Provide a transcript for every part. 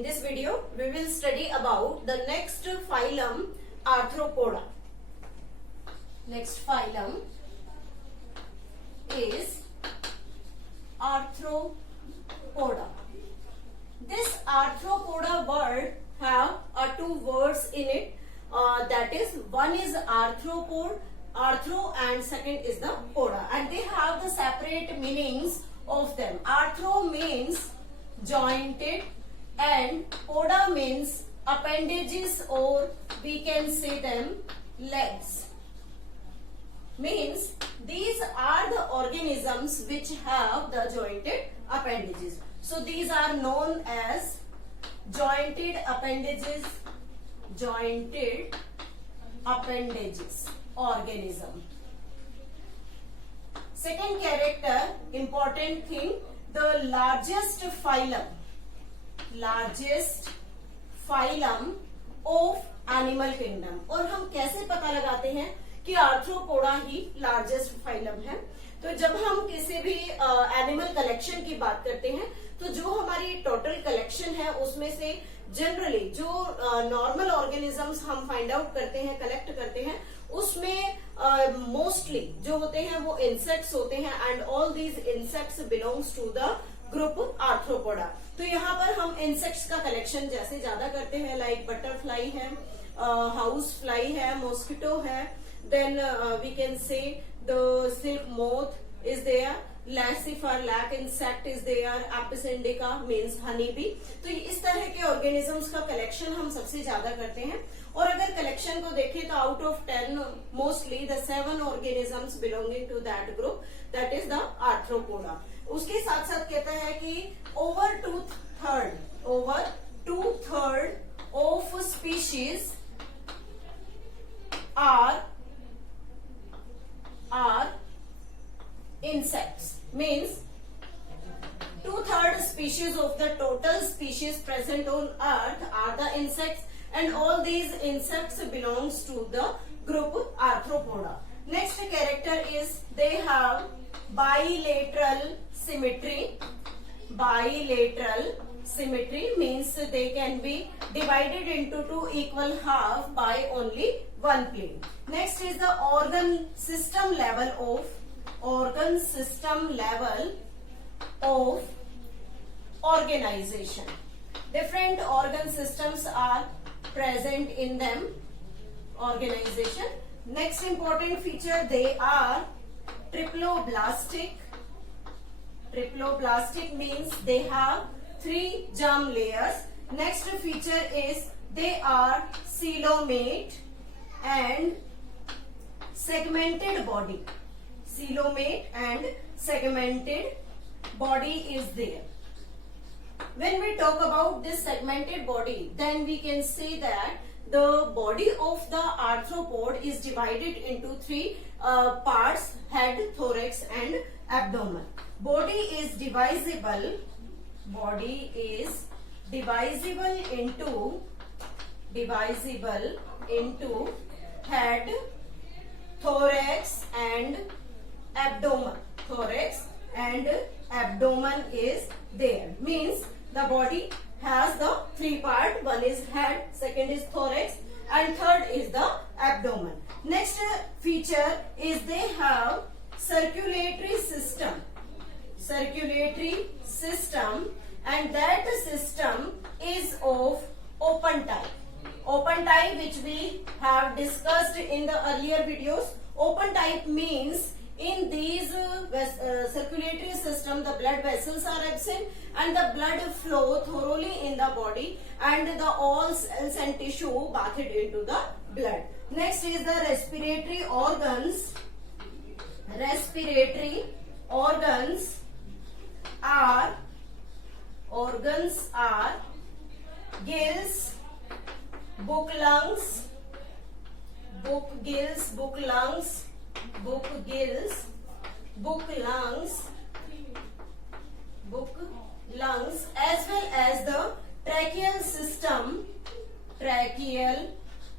In this video, we will study about the next phylum, Arthropoda. Next phylum is Arthropoda. This Arthropoda word have two words in it. That is, one is arthropod, arthro, and second is the poda, and they have the separate meanings of them. Arthro means jointed and poda means appendages, or we can say them legs. Means these are the organisms which have the jointed appendages. So these are known as jointed appendages, jointed appendages organism. Second character, important thing, the largest phylum of animal kingdom. और हम कैसे पता लगाते हैं कि arthropoda ही largest phylum है? तो जब हम किसी भी एनिमल कलेक्शन की बात करते हैं, तो जो हमारी टोटल कलेक्शन है उसमें से जनरली जो नॉर्मल ऑर्गेनिजम्स हम फाइंड आउट करते हैं, कलेक्ट करते हैं, उसमें मोस्टली जो होते हैं वो इंसेक्ट्स होते हैं, and all these insects belongs to the group Arthropoda. तो यहाँ पर हम इंसेक्ट्स का कलेक्शन जैसे ज्यादा करते हैं, लाइक बटरफ्लाई है, हाउस फ्लाई है, मॉस्किटो है, then we can say the silk moth is there, लैसिफर लैक इंसेक्ट इज देयर, एपिस इंडिका मीन्स हनी बी. तो इस तरह के ऑर्गेनिजम्स का कलेक्शन हम सबसे ज्यादा करते हैं. और अगर कलेक्शन को देखें तो out of 10 mostly the 7 organisms belonging to that group, that is the Arthropoda. उसके साथ साथ कहता है कि over two third of species are insects. Means 2/3 species of the total species present on earth are the insects, and all these insects belongs to the group Arthropoda. Next character is they have bilateral symmetry. Bilateral symmetry means they can be divided into two equal half by only one plane. Next is the organ system level of organization. Different organ systems are present in them organization. Next important feature, they are triploblastic. Triploblastic means they have 3 germ layers. Next feature is they are coelomate and segmented body. Coelomate and segmented body is there. When we talk about this segmented body, then we can say that the body of the arthropod is divided into 3 parts: head, thorax, and abdomen. Body is divisible into head, thorax, and abdomen. Thorax and abdomen is there. Means the body has the 3 parts. One is head, second is thorax, and third is the abdomen. Next feature is they have circulatory system, and that system is of open type. Open type, which we have discussed in the earlier videos. Open type means in these circulatory system, the blood vessels are absent and the blood flow thoroughly in the body, and the all cells and tissue bathed into the blood. Next is the respiratory organs. Respiratory organs are gills, book lungs, as well as the tracheal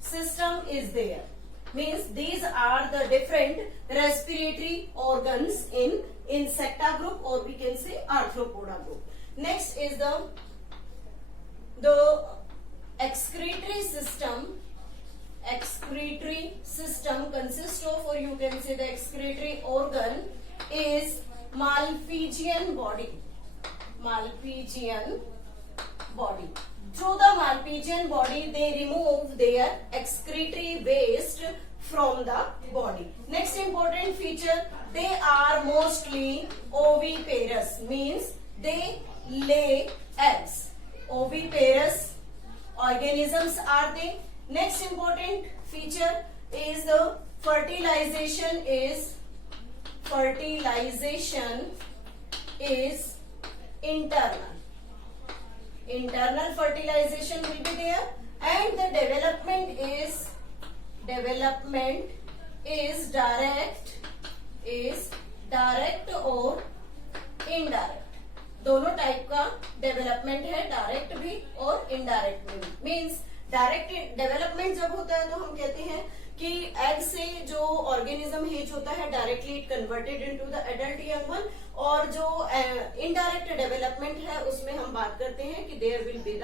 system is there. Means these are the different respiratory organs in Insecta group, or we can say Arthropoda group. Next is the the excretory system consists of, or you can say the excretory organ is Malpighian body. Through the Malpighian body, they remove their excretory waste from the body. Next important feature, they are mostly oviparous, means they lay eggs. Oviparous organisms are they. Next important feature is the fertilization is internal. Internal fertilization will be there, and the development is direct or indirect. दोनों type का development है, direct भी और indirect भी. Means direct development जब होता है तो हम कहते हैं कि एग से जो ऑर्गेनिज्म हेज होता है directly it converted into the adult young one, और जो इनडायरेक्ट डेवलपमेंट है उसमें हम बात करते हैं कि there will be the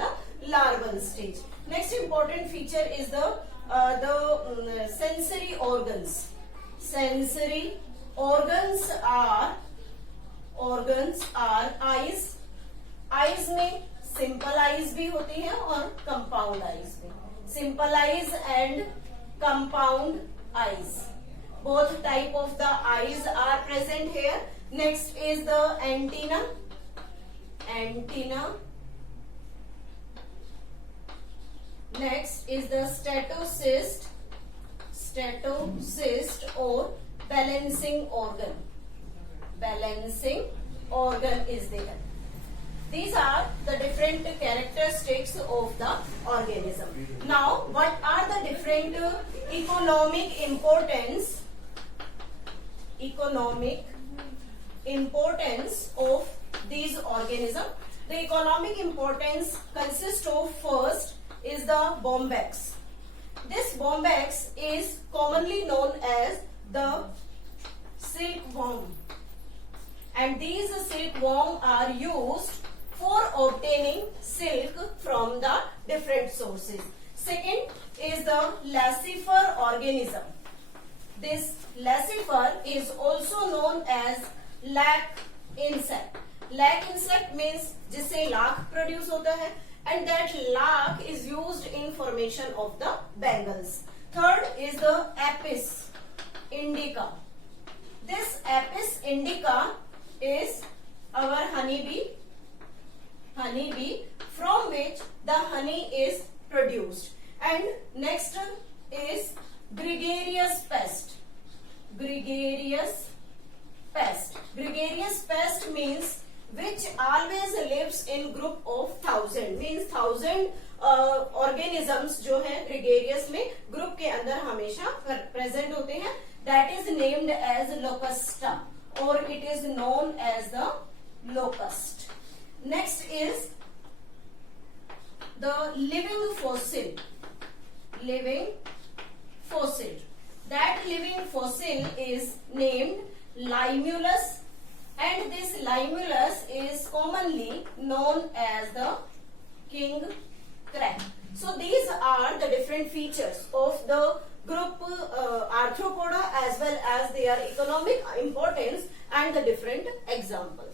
larval stage. Next important feature is the sensory organs. Sensory organs are eyes. Eyes में सिंपल आईज भी होती है और कंपाउंड आईज भी. Simple eyes and compound eyes, both type of the eyes are present here. Next is the antenna. Next is the statocyst or balancing organ is there. These are the different characteristics of the organism. Now, what are the different economic importance of these organisms? The economic importance consists of, first is the bombax. This bombax is commonly known as the silkworm, and these silkworm are used for obtaining silk from the different sources. Second is the lacifer organism. This lacifer is also known as lac insect. Lac insect means जिससे lakh produce होता है, and that lac is used in formation of the bangles. Third is the apis indica. This apis indica is our honeybee, from which the honey is produced. And next is gregarious pest. Gregarious pest means which always lives in group of 1000, means 1000 organisms जो है gregarious में group के अंदर हमेशा present होते हैं. That is named as locusta, or it is known as the locust. Next is the living fossil. That living fossil is named Limulus, and this Limulus is commonly known as the king crab. So these are the different features of the group Arthropoda as well as their economic importance and the different examples.